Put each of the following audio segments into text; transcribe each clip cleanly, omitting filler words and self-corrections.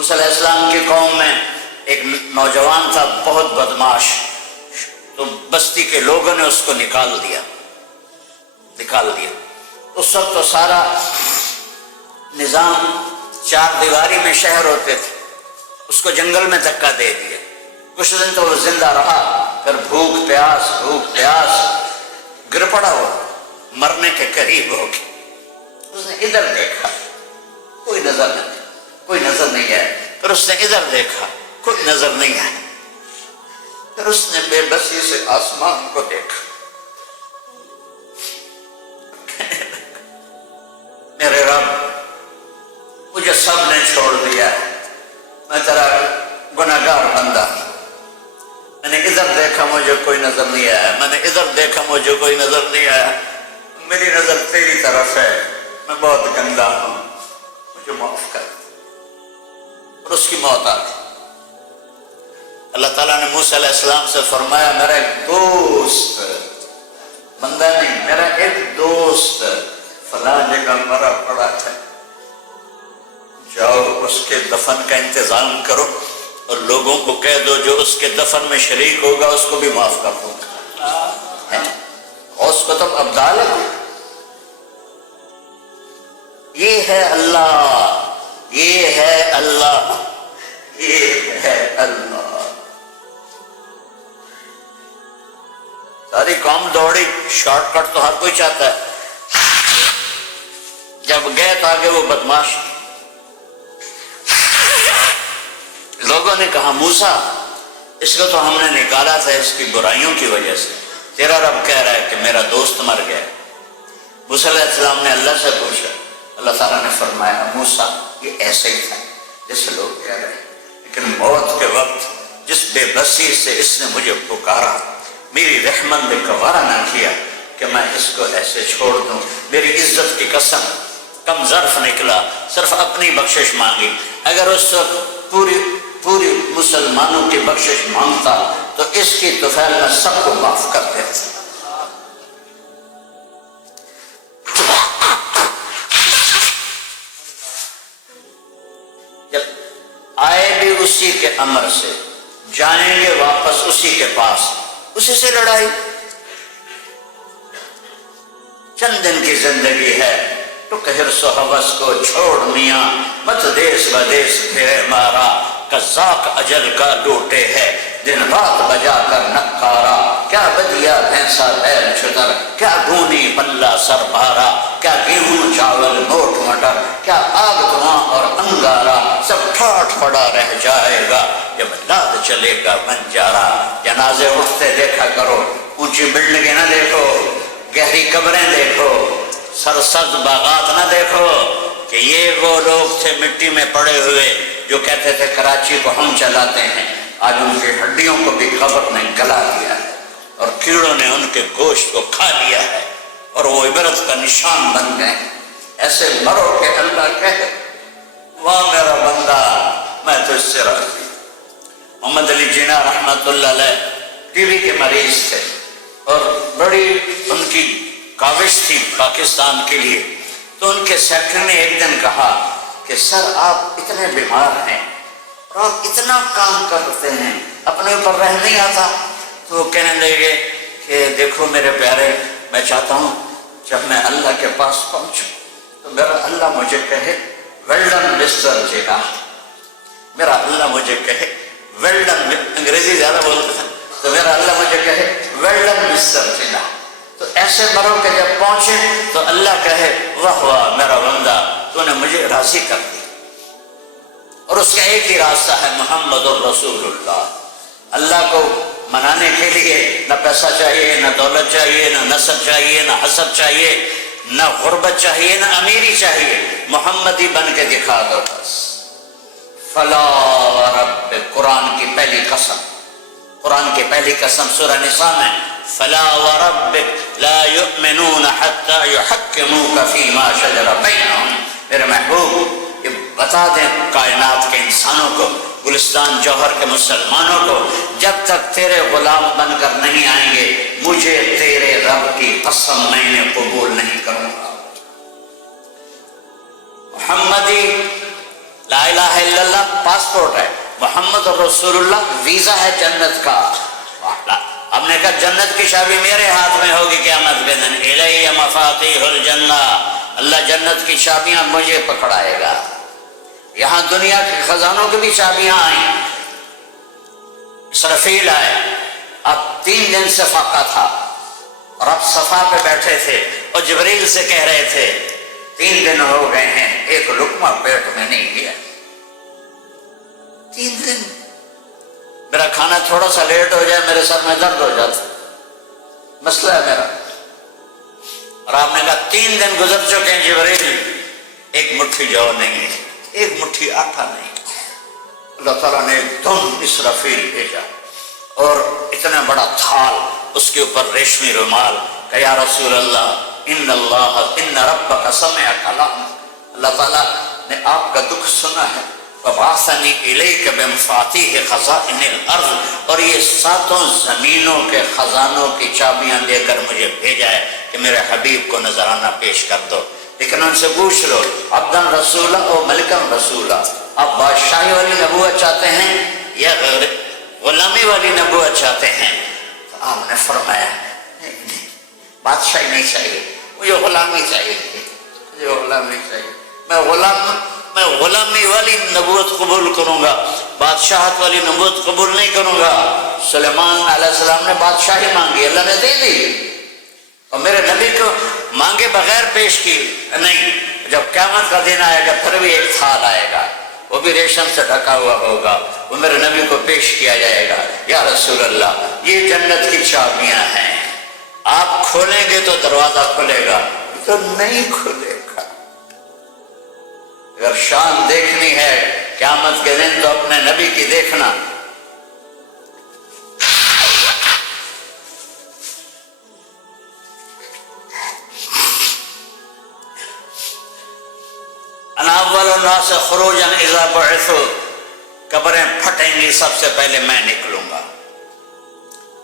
موسیٰ علیہ السلام کی قوم میں ایک نوجوان تھا بہت بدماش، تو بستی کے لوگوں نے اس کو نکال دیا۔ اس وقت تو سارا نظام چار دیواری میں شہر ہوتے تھے، اس کو جنگل میں دھکا دے دیا۔ کچھ دن تو وہ زندہ رہا، پھر بھوک پیاس گر پڑا، ہو مرنے کے قریب ہو گیا۔ اس نے ادھر دیکھا، کوئی نظر نہیں ہے۔ پھر اس نے ادھر دیکھا، کوئی نظر نہیں ہے۔ پھر اس نے بے بسی سے آسمان کو دیکھا، میرے رب مجھے سب نے چھوڑ دیا ہے، میں تیرا گناہگار بندہ، میں نے ادھر دیکھا مجھے کوئی نظر نہیں آیا، میں نے ادھر دیکھا مجھے کوئی نظر نہیں آیا، میری نظر تیری طرف ہے، میں بہت گندا ہوں، مجھے معاف کر۔ اور اس کی موت آ گئی۔ اللہ تعالیٰ نے موسیٰ علیہ السلام سے فرمایا، میرا ایک دوست، بندہ نہیں، میرا ایک دوست فلاں جگہ مرا پڑا ہے، جاؤ اس کے دفن کا انتظام کرو اور لوگوں کو کہہ دو جو اس کے دفن میں شریک ہوگا اس کو بھی معاف کر دو۔ اور اس کو تم ابدال ہے۔ یہ ہے اللہ، یہ ہے اللہ، یہ ہے اللہ۔ ساری قوم دوڑی، شارٹ کٹ تو ہر کوئی چاہتا ہے۔ جب گئے تو آگے وہ بدماش، لوگوں نے کہا موسیٰ اس کو تو ہم نے نکالا تھا اس کی برائیوں کی وجہ سے، تیرا رب کہہ رہا ہے کہ میرا دوست مر گیا۔ موسیٰ علیہ السلام نے اللہ سے پوچھا، اللہ تعالیٰ نے فرمایا موسیٰ یہ ایسے ہی تھا جیسے لوگ کہہ رہے ہیں، لیکن موت کے وقت جس بے بسی سے اس نے مجھے پکارا، میری رحمت نے گوارا نہ کیا کہ میں اس کو ایسے چھوڑ دوں۔ میری عزت کی قسم، کم ظرف نکلا، صرف اپنی بخشش مانگی۔ اگر اس وقت پوری مسلمانوں کی بخشش مانگتا تو اس کی طفیل میں سب کو معاف کر دیتا۔ جب آئے بھی اسی کے امر سے، جائیں گے واپس اسی کے پاس، اسی سے لڑائی۔ چند دن کی زندگی ہے، تو حرص و حوث کو چھوڑ میاں، مت دیس بدیس پھرے مارا، قذاق اجل کا لوٹے ہے، دن رات بجا کر نکارا، کیا بدیا بھینسا بیل چھتر، کیا گونی پلہ سر بھارا، کیا گیہوں چاول موٹ مٹر، کیا آگ دھواں اور انگارا، سب ٹھاٹھ پڑا رہ جائے گا جب لاد چلے گا بنجارا۔ جنازے اٹھتے دیکھا کرو، اونچی بلڈنگیں نہ دیکھو، گہری قبریں دیکھو، سرسبز باغات نہ دیکھو کہ یہ وہ لوگ تھے مٹی میں پڑے ہوئے جو کہتے تھے کراچی کو ہم چلاتے ہیں۔ آج ان کی ہڈیوں کو بھی قبر نے گلا دیا ہے اور کیڑوں نے ان کے گوشت کو کھا لیا ہے اور وہ عبرت کا نشان بن گئے۔ ایسے مرو کہ اللہ کہے واہ میرا بندہ میں تو اس سے راضی۔ محمد علی جناح رحمۃ اللہ علیہ ٹی وی کے مریض تھے اور بڑی ان کی کاوش تھی پاکستان کے لیے، تو ان کے سیکرٹری نے ایک دن کہا کہ سر آپ اتنے بیمار ہیں اور آپ اتنا کام کرتے ہیں، اپنے اوپر رہ نہیں آتا؟ تو وہ کہنے لگے کہ دیکھو میرے پیارے، میں چاہتا ہوں جب میں اللہ کے پاس پہنچوں تو میرا اللہ مجھے کہے ویل ڈن مسٹر جناح، میرا اللہ مجھے کہے ویل ڈن، انگریزی زیادہ بولتے تھے، تو میرا اللہ مجھے کہے ویل ڈن مسٹر جناح۔ تو ایسے مرو کہ جب پہنچے تو اللہ کہے واہ واہ میرا بندہ تو نے مجھے راضی کر دیا۔ اور اس کا ایک ہی راستہ ہے محمد الرسول اللہ۔ اللہ کو منانے کے لیے نہ پیسہ چاہیے، نہ دولت چاہیے، نہ نسب چاہیے، نہ حسب چاہیے، نہ غربت چاہیے، نہ امیری چاہیے، محمدی بن کے دکھا دو بس۔ فلا ورب، قرآن کی پہلی قسم سورہ نساء میں، فلا وربک لا یؤمنون حتی یحکموک فیما شجر بینہم۔ میرے محبوب یہ بتا دیں کائنات کے انسانوں کو، گلستان جوہر کے مسلمانوں کو، جب تک تیرے غلام بن کر نہیں آئیں گے مجھے تیرے رب کی قسم میں نے قبول نہیں کروں گا۔ محمدی لا الہ الا اللہ پاسپورٹ ہے، محمد رسول اللہ ویزا ہے جنت کا۔ ہم نے کہا جنت کی چابی میرے ہاتھ میں ہوگی قیامت کے دن، الی مفاتیح الجنہ، اللہ جنت کی چابیاں مجھے پکڑائے گا۔ یہاں دنیا کے خزانوں کی بھی چابیاں آئیں، اسرافیل آئے، اب 3 دن سے فاقہ تھا اور اب صفا پہ بیٹھے تھے اور جبریل سے کہہ رہے تھے 3 دن ہو گئے ہیں ایک لقمہ پیٹ میں نہیں گیا، 3 دن میرا کھانا تھوڑا سا لیٹ ہو جائے میرے سر میں درد ہو جاتا، مسئلہ ہے میرا۔ اور آپ نے کہا 3 دن گزر چکے ہیں جبریل، ایک مٹھی جو نہیں ہے، ایک مٹھی آٹا نہیں۔ اللہ تعالیٰ نے ایک دم اسرافیل بھیجا اور اتنا بڑا تھال، اس کے اوپر ریشمی رومال، کہ یا رسول اللہ ان ربک سمع کلامک، اللہ تعالیٰ نے آپ کا دکھ سنا ہے، وبعثنی الیک بمفاتیح خزائن الارض، اور یہ 7 زمینوں کے خزانوں کی چابیاں دے کر مجھے بھیجا ہے کہ میرے حبیب کو نذرانہ پیش کر دو۔ لیکن ان سے پوچھ لو عبدن رسولہ و ملکن رسولہ، آپ بادشاہی والی نبوت چاہتے ہیں یا غلامی والی نبوت چاہتے ہیں؟ تو آپ نے فرمایا نہیں، بادشاہی نہیں چاہیے، مجھے غلامی چاہیے، مجھے غلامی چاہیے، میں غلامی والی نبوت قبول کروں گا، بادشاہت والی نبوت قبول نہیں کروں گا۔ سلیمان علیہ السلام نے بادشاہی مانگی، اللہ نے دے دی، اور میرے نبی کو مانگے بغیر پیش کی نہیں۔ جب قیامت کا دن آئے گا پھر بھی ایک تھال آئے گا، وہ بھی ریشم سے ڈھکا ہوا ہوگا، وہ میرے نبی کو پیش کیا جائے گا، یا رسول اللہ یہ جنت کی چابیاں ہیں، آپ کھولیں گے تو دروازہ کھلے گا، تو نہیں کھلے گا۔ اگر شان دیکھنی ہے قیامت کے دن تو اپنے نبی کی دیکھنا۔ انا اول الناس خروجا اذا بعثوا، قبریں پھٹیں گی سب سے پہلے میں نکلوں گا،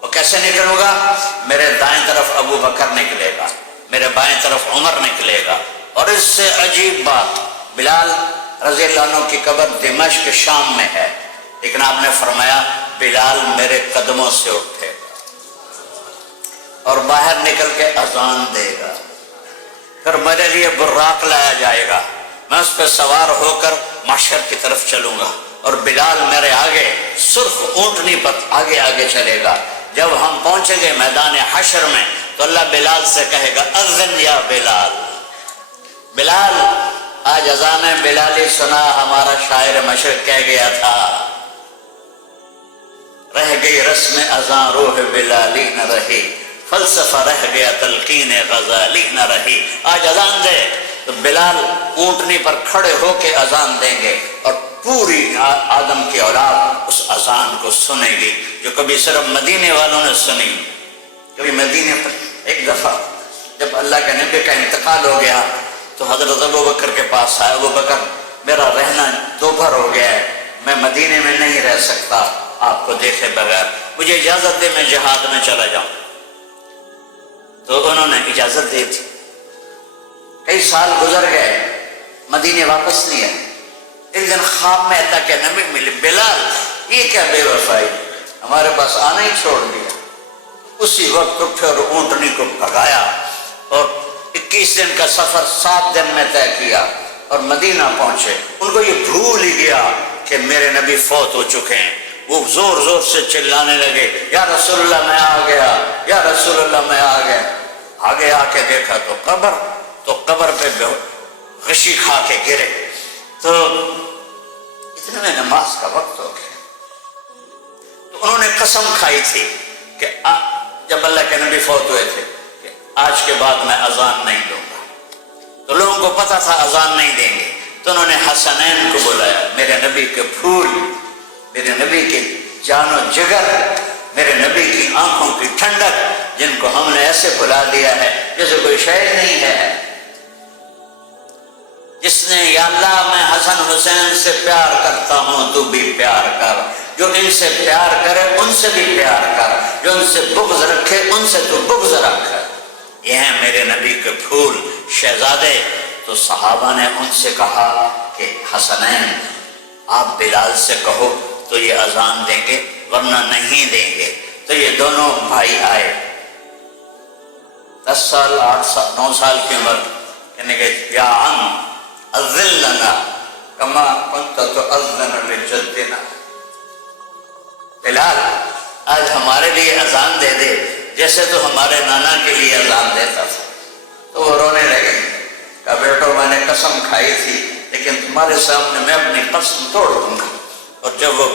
اور کیسے نکلوں گا؟ میرے دائیں طرف ابو بکر نکلے گا، میرے بائیں طرف عمر نکلے گا، اور اس سے عجیب بات، بلال رضی اللہ عنہ کی قبر دمشق شام میں ہے، لیکن آپ نے فرمایا بلال میرے قدموں سے اٹھے گا اور باہر نکل کے اذان دے گا، پھر میرے لیے براق لایا جائے گا، میں اس پہ سوار ہو کر محشر کی طرف چلوں گا، اور بلال میرے آگے سرخ اونٹنی پر آگے آگے چلے گا۔ جب ہم پہنچیں گے میدان حشر میں تو اللہ بلال سے کہے گا اذن یا بلال، بلال آج اذان بلالی سنا، ہمارا شاعر مشرق کہہ گیا تھا رہ گئی رسم اذان روح بلالی نہ رہی، فلسفہ رہ گیا تلقین غزالی نہ رہی۔ آج اذان دے تو بلال اونٹنی پر کھڑے ہو کے اذان دیں گے، اور پوری آدم کی اولاد اس اذان کو سنے گی، جو کبھی صرف مدینے والوں نے سنی۔ کبھی مدینے پر ایک دفعہ جب اللہ کے نبی کا انتقال ہو گیا تو حضرت ابو بکر کے پاس آئے، ابو بکر میرا رہنا دوپہر ہو گیا ہے، میں مدینے میں نہیں رہ سکتا آپ کو دیکھے بغیر، مجھے اجازت دے میں جہاد میں چلا جاؤں۔ تو انہوں نے اجازت دی تھی، کئی سال گزر گئے، مدینے واپس نہیں آئے۔ ایک دن خواب میں اللہ کے نبی ملے، بلال یہ کیا بے وفائی، ہمارے پاس آنا ہی چھوڑ دیا۔ اسی وقت اٹھے اور اونٹنی کو بھگایا، اور 21 دن کا سفر 7 دن میں طے کیا اور مدینہ پہنچے۔ ان کو یہ بھول ہی گیا کہ میرے نبی فوت ہو چکے ہیں، وہ زور زور سے چلانے لگے یا رسول اللہ میں آ گیا، یا رسول اللہ میں آ گیا۔ آگے آ کے دیکھا تو قبر پہ غشی کھا کے گرے، تو اتنے میں نماز کا وقت ہو گیا۔ تو انہوں نے قسم کھائی تھی کہ جب اللہ کے نبی فوت ہوئے تھے کہ آج کے بعد میں اذان نہیں دوں گا، تو لوگوں کو پتا تھا اذان نہیں دیں گے، تو انہوں نے حسنین کو بلایا، میرے نبی کے پھول، میرے نبی کے جان و جگر، میرے نبی کی آنکھوں کی ٹھنڈک، جن کو ہم نے ایسے بلا دیا ہے جیسے کوئی شے نہیں ہے، جس نے یا اللہ میں حسن حسین سے پیار کرتا ہوں تو بھی پیار کر، جو ان سے پیار کرے ان سے بھی پیار کر، جو ان سے بغض رکھے ان سے تو بغض رکھ۔ یہ ہیں میرے نبی کے پھول، شہزادے۔ تو صحابہ نے ان سے کہا کہ حسنین آپ بلال سے کہو تو یہ اذان دیں گے ورنہ نہیں دیں گے۔ تو یہ دونوں بھائی آئے، 10 سال 8 سال 9 سال کی عمر، کہنے کہ یا عم اذن لنا کما کنت تؤذن لجدنا، بلال آج ہمارے لیے اذان دے دے جیسے تو ہمارے نانا کے لیے اذان دیتا تھا۔ تو وہ رونے لگے، کہا بیٹو میں نے قسم کھائی تھی لیکن تمہارے سامنے میں اپنی قسم توڑ دوں گا۔ اور جب وہ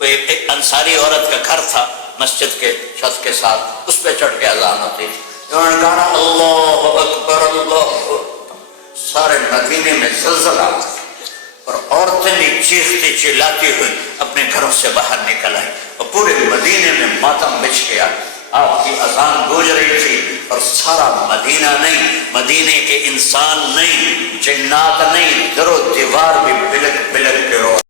ایک انصاری عورت کا گھر تھا مسجد کے چھت کے ساتھ، اس پہ چڑھ کے اذان ہوتی تھی، انہوں نے کہا اللہ اکبر اللہ اکبر، سارے مدینے میں زلزلہ آ گیا اور عورتیں بھی چیختی چلاتی ہوئی اپنے گھروں سے باہر نکل آئی اور پورے مدینے میں ماتم بچھ گیا۔ آپ کی اذان گونج رہی تھی اور سارا مدینہ نہیں، مدینے کے انسان نہیں، جنات نہیں، در و دیوار بھی بلک بلک کے رو